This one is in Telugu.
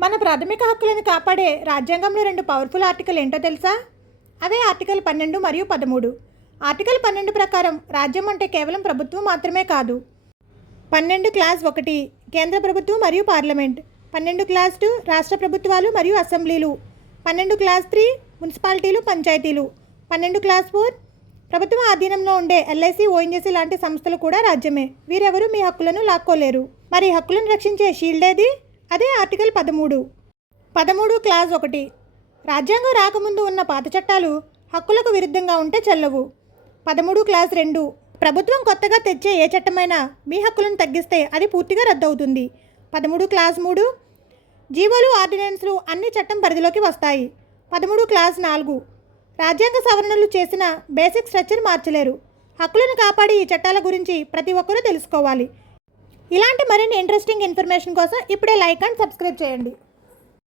మన ప్రాథమిక హక్కులను కాపాడే రాజ్యాంగంలో 2 పవర్ఫుల్ ఆర్టికల్ ఏంటో తెలుసా? అవే ఆర్టికల్ 12 మరియు 13. ఆర్టికల్ 12 ప్రకారం రాజ్యం అంటే కేవలం ప్రభుత్వం మాత్రమే కాదు. 12 క్లాస్ 1 కేంద్ర ప్రభుత్వం మరియు పార్లమెంట్. 12 క్లాస్ 2 రాష్ట్ర ప్రభుత్వాలు మరియు అసెంబ్లీలు. 12 క్లాస్ 3 మున్సిపాలిటీలు, పంచాయతీలు. 12 క్లాస్ 4 ప్రభుత్వం ఆధీనంలో ఉండే ఎల్ఐసి, ఓఎన్జీసీ లాంటి సంస్థలు కూడా రాజ్యమే. వీరెవరూ మీ హక్కులను లాక్కోలేరు. మరి హక్కులను రక్షించే షీల్డ్ ఏది? అదే ఆర్టికల్ 13. 13 క్లాస్ 1 రాజ్యాంగం రాకముందు ఉన్న పాత చట్టాలు హక్కులకు విరుద్ధంగా ఉంటే చెల్లవు. 13 క్లాస్ 2 ప్రభుత్వం కొత్తగా తెచ్చే ఏ చట్టమైనా మీ హక్కులను తగ్గిస్తే అది పూర్తిగా రద్దవుతుంది. 13 క్లాస్ 3 జీవోలు, ఆర్డినెన్స్లు అన్ని చట్టం పరిధిలోకి వస్తాయి. 13 క్లాస్ 4 రాజ్యాంగ సవరణలు చేసిన బేసిక్ స్ట్రక్చర్ మార్చలేరు. హక్కులను కాపాడి ఈ చట్టాల గురించి ప్రతి ఒక్కరూ తెలుసుకోవాలి. ఇలాంటి మరిన్ని ఇంట్రెస్టింగ్ ఇన్ఫర్మేషన్ కోసం ఇప్పుడే లైక్ అండ్ సబ్స్క్రైబ్ చేయండి.